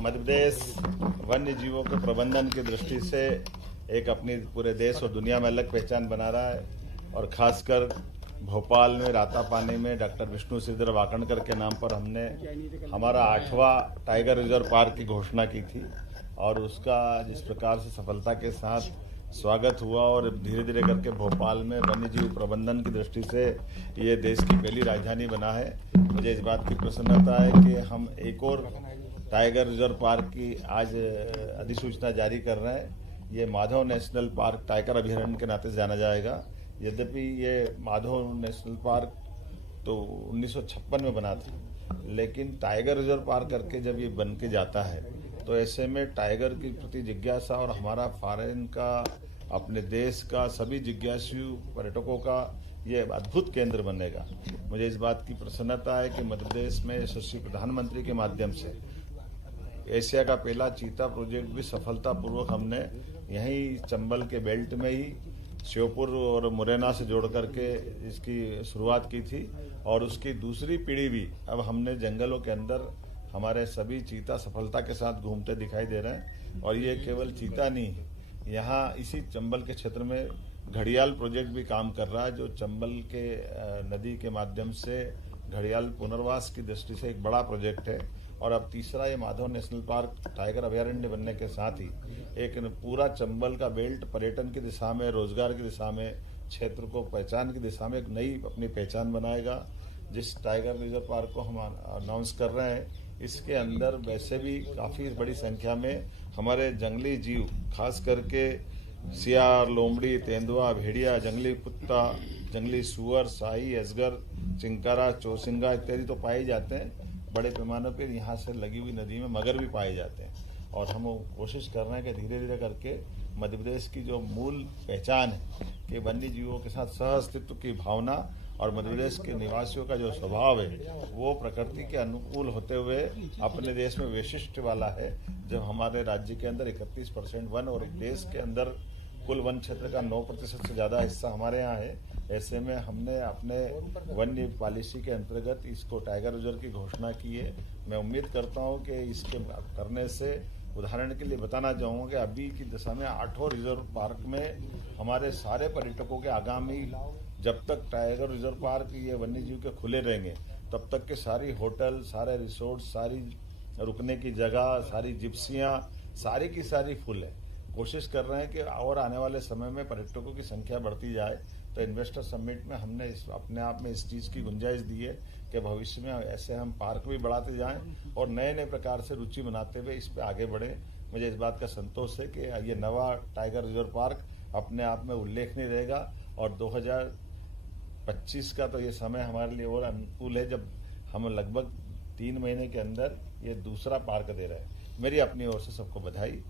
मध्य प्रदेश वन्य जीवों के प्रबंधन की दृष्टि से एक अपनी पूरे देश और दुनिया में अलग पहचान बना रहा है और खासकर भोपाल में रातापानी में डॉक्टर विष्णु श्रीधर वाकणकर के नाम पर हमने हमारा 8वां टाइगर रिजर्व पार्क की घोषणा की थी और उसका जिस प्रकार से सफलता के साथ स्वागत हुआ और धीरे धीरे करके भोपाल में वन्यजीव प्रबंधन की दृष्टि से ये देश की पहली राजधानी बना है। मुझे इस बात की प्रसन्नता है कि हम एक और टाइगर रिजर्व पार्क की आज अधिसूचना जारी कर रहे हैं। ये माधव नेशनल पार्क टाइगर अभयारण्य के नाते जाना जाएगा। यद्यपि ये माधव नेशनल पार्क तो 1956 में बना था, लेकिन टाइगर रिजर्व पार्क करके जब ये बन के जाता है तो ऐसे में टाइगर की प्रति जिज्ञासा और हमारा फॉरेन का, अपने देश का, सभी जिज्ञासु पर्यटकों का ये अद्भुत केंद्र बनेगा। मुझे इस बात की प्रसन्नता है कि मध्य प्रदेश में यशस्वी प्रधानमंत्री के माध्यम से एशिया का पहला चीता प्रोजेक्ट भी सफलतापूर्वक हमने यहीं चंबल के बेल्ट में ही श्योपुर और मुरैना से जोड़ करके इसकी शुरुआत की थी और उसकी दूसरी पीढ़ी भी अब हमने जंगलों के अंदर हमारे सभी चीता सफलता के साथ घूमते दिखाई दे रहे हैं। और ये केवल चीता नहीं, यहाँ इसी चंबल के क्षेत्र में घड़ियाल प्रोजेक्ट भी काम कर रहा है, जो चंबल के नदी के माध्यम से घड़ियाल पुनर्वास की दृष्टि से एक बड़ा प्रोजेक्ट है। और अब तीसरा ये माधव नेशनल पार्क टाइगर अभयारण्य बनने के साथ ही एक पूरा चंबल का बेल्ट पर्यटन की दिशा में, रोजगार की दिशा में, क्षेत्र को पहचान की दिशा में एक नई अपनी पहचान बनाएगा। जिस टाइगर रिजर्व पार्क को हम अनाउंस कर रहे हैं, इसके अंदर वैसे भी काफ़ी बड़ी संख्या में हमारे जंगली जीव, खास करके सियार, लोमड़ी, तेंदुआ, भेड़िया, जंगली कुत्ता, जंगली सुअर, शाही, अजगर, चिंकारा, चौसिंगा इत्यादि तो पाए जाते हैं। बड़े पैमाने पर यहाँ से लगी हुई नदी में मगर भी पाए जाते हैं। और हम कोशिश कर रहे हैं कि धीरे धीरे करके मध्य प्रदेश की जो मूल पहचान है कि वन्य जीवों के साथ सह अस्तित्व की भावना और मध्य प्रदेश के निवासियों का जो स्वभाव है वो प्रकृति के अनुकूल होते हुए अपने देश में वैशिष्ट वाला है। जब हमारे राज्य के अंदर 31% वन और देश के अंदर कुल वन क्षेत्र का 9% से ज़्यादा हिस्सा हमारे यहाँ है, ऐसे में हमने अपने वन्य पॉलिसी के अंतर्गत इसको टाइगर रिजर्व की घोषणा की है। मैं उम्मीद करता हूँ कि इसके करने से, उदाहरण के लिए बताना चाहूँगा कि अभी की दशा में 8 रिजर्व पार्क में हमारे सारे पर्यटकों के आगामी, जब तक टाइगर रिजर्व पार्क ये वन्य जीव के खुले रहेंगे तब तक के सारी होटल, सारे रिसोर्ट, सारी रुकने की जगह, सारी जिप्सियाँ, सारी की सारी फुल है। कोशिश कर रहे हैं कि और आने वाले समय में पर्यटकों की संख्या बढ़ती जाए। तो इन्वेस्टर समिट में हमने इस अपने आप में इस चीज़ की गुंजाइश दी है कि भविष्य में ऐसे हम पार्क भी बढ़ाते जाएं और नए नए प्रकार से रुचि बनाते हुए इस पे आगे बढ़ें। मुझे इस बात का संतोष है कि ये नवा टाइगर रिजर्व पार्क अपने आप में उल्लेखनीय रहेगा और 2025 का तो ये समय हमारे लिए और अनुकूल है, जब हम लगभग 3 महीने के अंदर ये दूसरा पार्क दे रहे हैं। मेरी अपनी ओर से सबको बधाई।